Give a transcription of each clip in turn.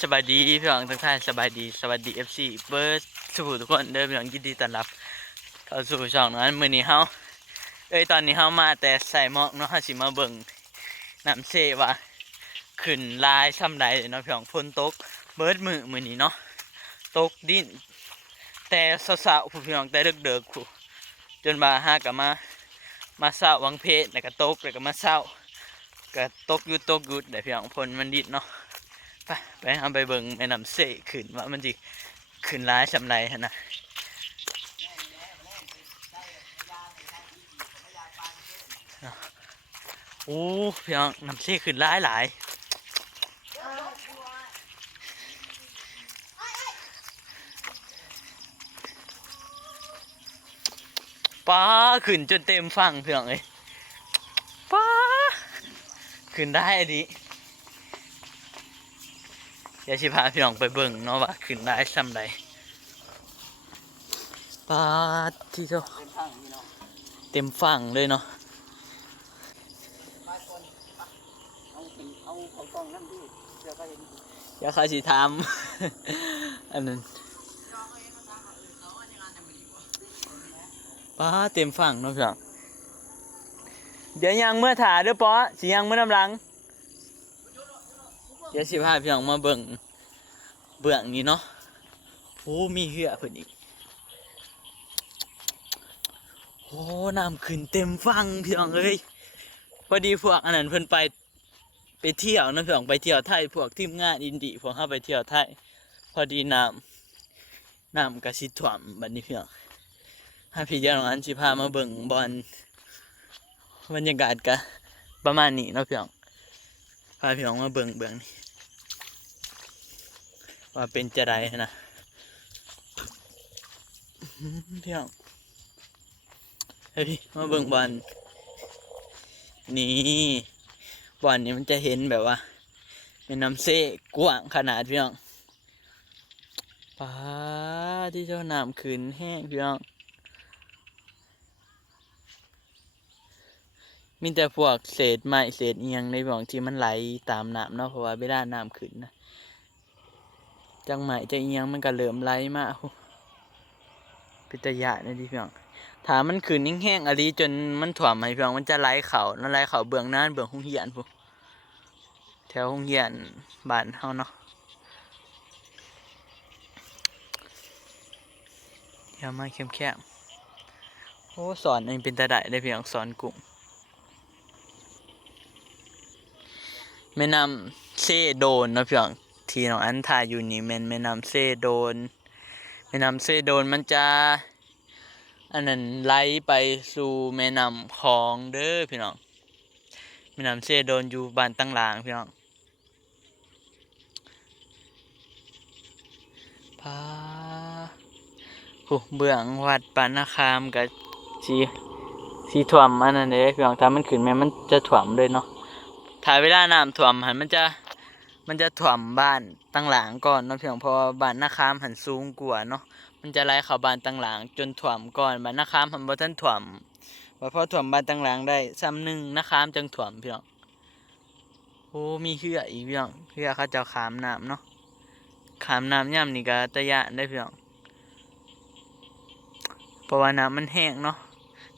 สบายดีพี่น้องทุกท่านสบายดีสวัสดีเอฟซีเบิร์ดสู่ทุกคนเดิมพี่น้องยินดีต้อนรับ เข้าสู่ช่องนั้นมื้อนี้เฮาเอ้ยตอนนี้เฮามาแต่ใส่หมอกเนาะเฮาสิมาเบิ่งน้ำเซว่าขึ้นลายซ้ำใดเนาะพี่น้องฝนตกเบิร์ดมือมื้อนี้เนาะตกดินแต่เช้าๆพี่น้องแต่เด็กๆผู้จนมาหากับมามาเช้าวังเพชรแล้วก็ตกแล้วก็มาเช้าก็ตกอยู่ตกอยู่แต่พี่น้องฝนมันดิดเนาะ ไปไปเอาไปเบิ่งแม่น้ำเสกขึ้นว่ามันจิขึ้นร้ายสำไรนะโอ้พี่น้องน้ำเสกขึ้นร้ายหลายป้าขึ้นจนเต็มฝั่งพี่องเลยป้าขึ้นได้อดิ เดี๋ยวสิพาพี่น้องไปเบิ่งเนาะว่าขึ้นได้ซ้ำใดปาดที่เจ้าเต็มฝั่งเลยเนาะเอาเขากล้องนั่นดิเดี๋ยวเขาสิทำอันนั้นป้าเต็มฝั่งเนาะพี่น้องเดี๋ยวยังเมื่อถ่าเด้อป๊อสิยังเมื่อน้ำหลัง เดี๋ยวสิพาพี่น้องมาเบิ่งเบื้องนี้เนาะโอ้มีเหือเพิ่นอีกโอ้น้ำขึ้นเต็มฟังพี่น้องเอ้ยพอดีพวกอันนั้นเพิ่นไปไปเที่ยวนะพี่น้องไปเที่ยวไทยพวกทีมงานอินดี้พวกเขาไปเที่ยวไทย พอดีน้ำน้ำกระสิท่วมบัดนี้พี่น้องถ้าพี่เจ้าน้องอันสิพามาเบิ่งบอลบรรยากาศกะประมาณนี้เนาะพี่น้องพาพี่น้องมาเบิ่งเบิ่งนี่ ว่าเป็นจะไดนะอื้อหือพี่น้องเฮ้ยมาเบิ่งบอลนี่บอลนี่มันจะเห็นแบบว่าเป็นน้ำเซ่กว้างขนาดพี่น้องป้าที่เจ้าน้ำขึ้นแห้งพี่น้องมีแต่พวกเศษไม้เศษเอียงในบ่องที่มันไหลตามน้ำเนาะเพราะว่าเวลาน้ำขึ้นนะ จังไม้จะเอียงมันก็เริ่อมไหลมาโอ้พิตยะนี่ดิพี่น้องถามมันขืนแห้งอะลีจนมันถ่วมให้เพียงมันจะไหลเข่านั่นไหลเข่าเบื้องหน้าเบื้องหงเหียนพูแถวหงเหียนบ้านเฮาเนาะอย่ามาเข้มแคบโอ้สอนอันเป็นตาได้ได้เพียงสอนกุ้งแม่น้ำเซโดนนะเพียง ที่น้องอันถ่ายอยู่นี่แม่นแม่น้ำเซโดนแม่น้ำเซโดนมันจะอันนั้นไหลไปสู่แม่น้ำคลองเด้อพี่น้องแม่น้ำเซโดนอยู่บ้านตั้งหลางพี่น้องพาผู้เบื้องวัดปานาคามกับสีสีถ่วมอันนั้นเด้พี่น้องถ้ามันขึ้นแม่มันจะถ่วมเลยเนาะถ้ายเวลาน้ำถ่วมหันมันจะ มันจะถ่วมบ้านตั้งหลางก่อนเนาะพี่น้องเพราะว่าบ้านนาคามหันสูงกว่าเนาะมันจะไหลเข้าบ้านตั้งหลังจนถ่วมก่อนบ้านนาคามผมบ่ทันถ่วมว่าพอถ่วมบ้านตั้งหลังได้ซ้ำหนึ่งนาคามจังถ่วมพี่น้องโอ้มีเหืออีกพี่น้องเหือเขาเจ้าขามน้ำเนาะขามน้ำย่ำนี่ก็ตะยะได้พี่น้องเพราะว่าน้ำมันแห้งเนาะ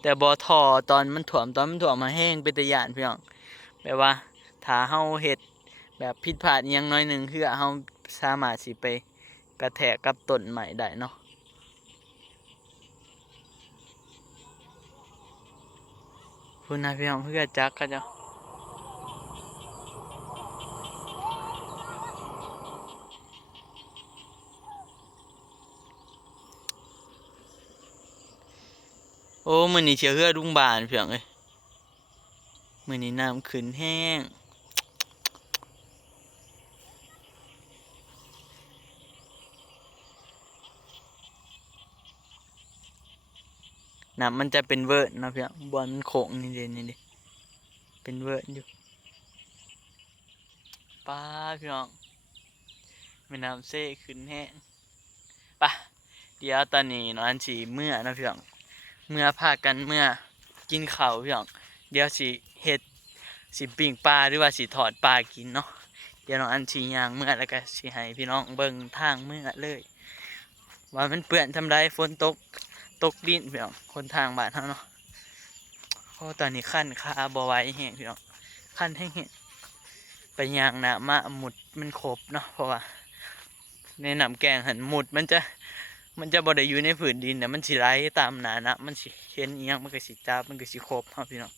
แต่บ่อทอตอนมันถ่วมตอนมันถ่วมมาแห้งเป็นตะยานพี่น้องแปลว่าถ้าเฮาเฮ็ด แบบผิดพลาดยังน้อยหนึ่งคือเฮาสามารถสิไปกระแทกกับต้นใหม่ได้เนาะคุณนายพี่น้องเพื่อจักก็จะโอ้ มือนี้เชียวเฮือดุงบานเพียงเลยมือนี้น้ำขึ้นแห้ง น้ำมันจะเป็นเวิร์ดนะเพียงบอลมันโค้งนี่เด่นนี่เดิเป็นเวิร์ดอยู่ป้าพี่น้องแม่น้ำเซ่ขึ้นแห้งปะเดี๋ยวตอนนี้นอนสีเมื่อนะพี่น้องเมื่อพากันเมื่อกินข้าวพี่น้องเดี๋ยวสิเฮ็ดสิปิ้งปลาหรือว่าสิถอดปลากินเนาะเดี๋ยวน้องอันสียางเมื่อแล้วก็สีให้พี่น้องเบิ่งทางเมื่อเลย ว่ามันเปื้อนทำไรฝนตก ตกดินพี่น้องคนทางบ้านเฮาเนาะโอ้ตอนนี้ขั้นขาบ่ไหวแห้งพี่น้องขั้นแห้งๆไปยางน้ำมาหมุดมันครบเนาะเพราะว่าในหน้ำแกงหันหมุดมันจะมันจะบ่ได้อยู่ในผืนดินแต่มันสิไหลตามหนานะมันสิเห็นเอียงมันก็สิจับมันก็สิครบเฮาพี่น้อง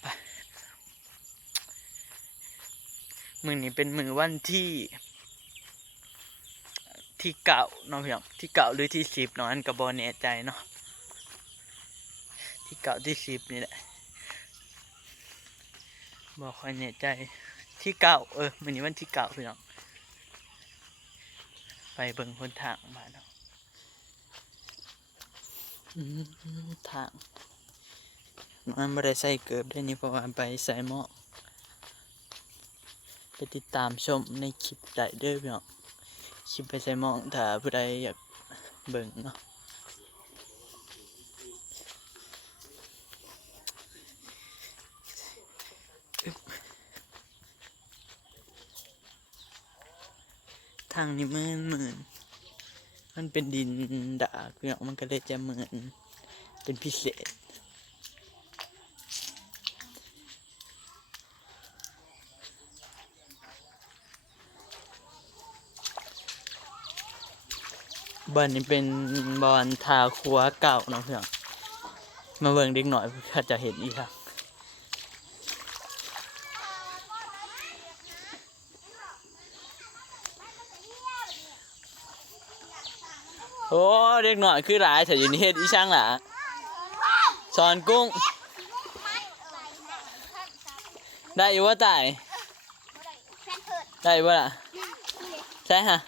ไปมือนี้เป็นมือวันที่ ที่เก่าเนาะพี่น้องที่เก่าหรือที่สิบเนาะอันกับบอแน่ใจเนาะที่เก่าที่สิบนี่แหละบอกค่อยแน่ใจที่เก่าเออมือนี้วันที่เก่าพี่น้องไปเบิ่งคนทางมาเนาะทางมันไม่ได้ใส่เกิบได้นี่เพราะว่าไปใส่หม้อไปติดตามชมในคลิปได้เด้อพี่น้อง ชิมไปใส่หมองถ้าผู้ใดอยากเบิ่งเนาะทางนี้มืนเหมือนมันเป็นดินดากเนาะมันก็เลยจะเหมือนเป็นพิเศษ บ้านนี้เป็นบอนทาครัวเก่าเนาะเพื่อนมาเบิ่งเด็กหน่อยถ้าจะเห็นอีกครับโอ้เด็กหน่อยคือหลายแต่อยู่นี่เฮ็ดอีช่างหล่ะสอนกุ้ง ได้อยู่ว่าตายได้อยู่ว่าล่ะใช่ฮะ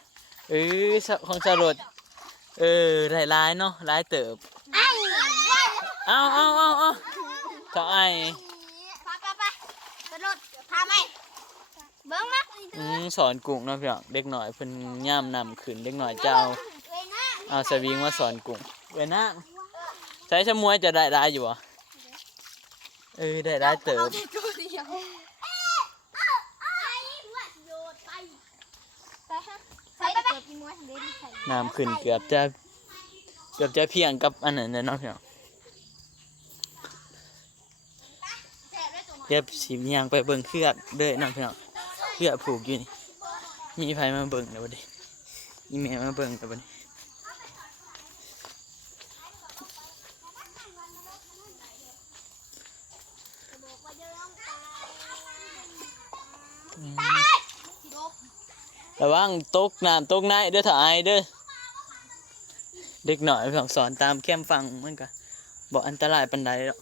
เออของสรด เออได้ร้ายเนาะร้ายเติบเอาเอาเอาเอาเท่าไอ้ไปไปไปกระโดดพาไหมเบิ้งมาอืมสอนกุ้งเนาะพี่น้องเด็กหน่อยเพิ่นย่ามนำขึ้นเด็กหน่อยจะเอาเว้ยนะเอาสวิงมาสอนกุ้งเว้ยนะใช้ชะมวยจะได้ได้อยู่บ่เออได้ได้เติบ ตัวเดียวเอ๊ะเอ้าไอ้หัวโยดไปไปฮะไปไปไปพี่มวยเดิ น้ำขึ้นเกือบจะเกือบจะเพียงกับอันนั้นเนาะพี่น้องแสบได้ตัวหน่อยเดี๋ยวสิมียางไปเบิ่งเครือกเด้อเนาะพี่น้องเครือกผูกอยู่นี่มีไผมาเบิ่งแล้วบ่ดิอีแม่มาเบิ่งแล้วบ่ดิ บอกว่าจะร้องไป อืม โดก ระวังตกน้ำตกในเด้อถ่ายเด้อเด็กหน่อยพี่น้องสอนตามแคมฟังมันก็บ่อันตรายปานใดหรอก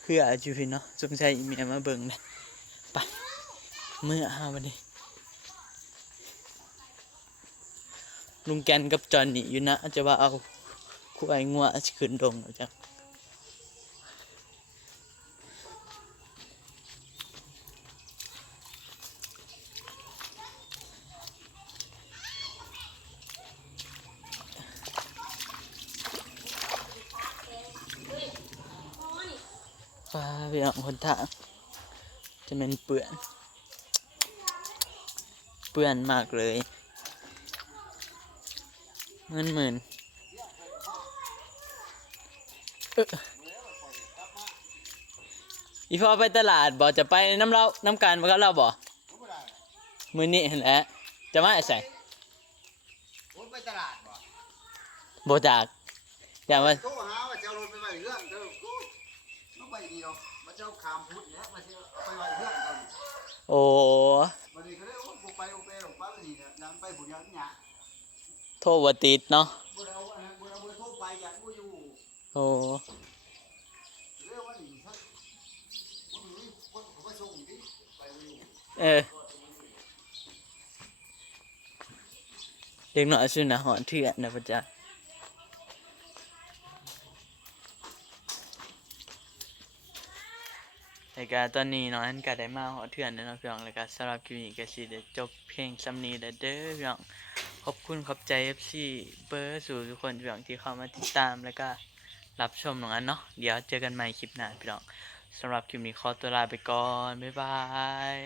เพื่ออยู่พี่เนาะสงสัยอีแม่มาเบิ่งนะไปเมื่อหาวันนี้ลุงแกนกับจอนนี่อยู่นะจะว่าเอาคู่ไอ้งัวสิขึ้นดงแล้วจ้ะา พี่น้องคนทางจะเป็นเปื่อน เปื่อนมากเลยหมื่นหมื่นเอ้ออีพ่อไปตลาดบอกจะไปน้ำเราน้ำการมากับเราบ่มือนี้เห็นแหล้วจะมาใส่ผมไปตลาดบ่บ่จากอย่ามา โทรหาว่าจะเอารถไปไว้เรื่องเด้อกูน้องไปดีเนาะเจ้าขามพุทธเนี่ยมาเจ้าไปไว้เรื่องกันโอ้วันนี้ก็เลยโอ้บ่ไปโอเปหรอกป้านี่เนี่ยยังไปผู้ยังหยะโทษว่าติดเนาะบ่ได้เอาอันนั้นบ่ได้เอาบอร์โทรไปอยากบ่อยู่โอ้เรื่องว่านี่ซะบ่มีคนเขามาส่งดิไปอยู่เออเด็กหน่อยสุนะหอนเถื่อนนะพระเจ้า รายการตอนนี้เนาะอันก็ได้มาหอเถื่อนแล้วเนาะพี่น้องรายการสำหรับคลิปนี้ก็สิได้จบเพลงซ้ำนี้แล้วเด้อพี่น้องขอบคุณขอบใจ FC เบอร์สู่ทุกคนพี่น้องที่เข้ามาติดตามแล้วก็รับชมน้องอันเนาะเดี๋ยวเจอกันใหม่คลิปหน้าพี่น้องสำหรับคลิปนี้ขอตัวลาไปก่อนบ๊ายบาย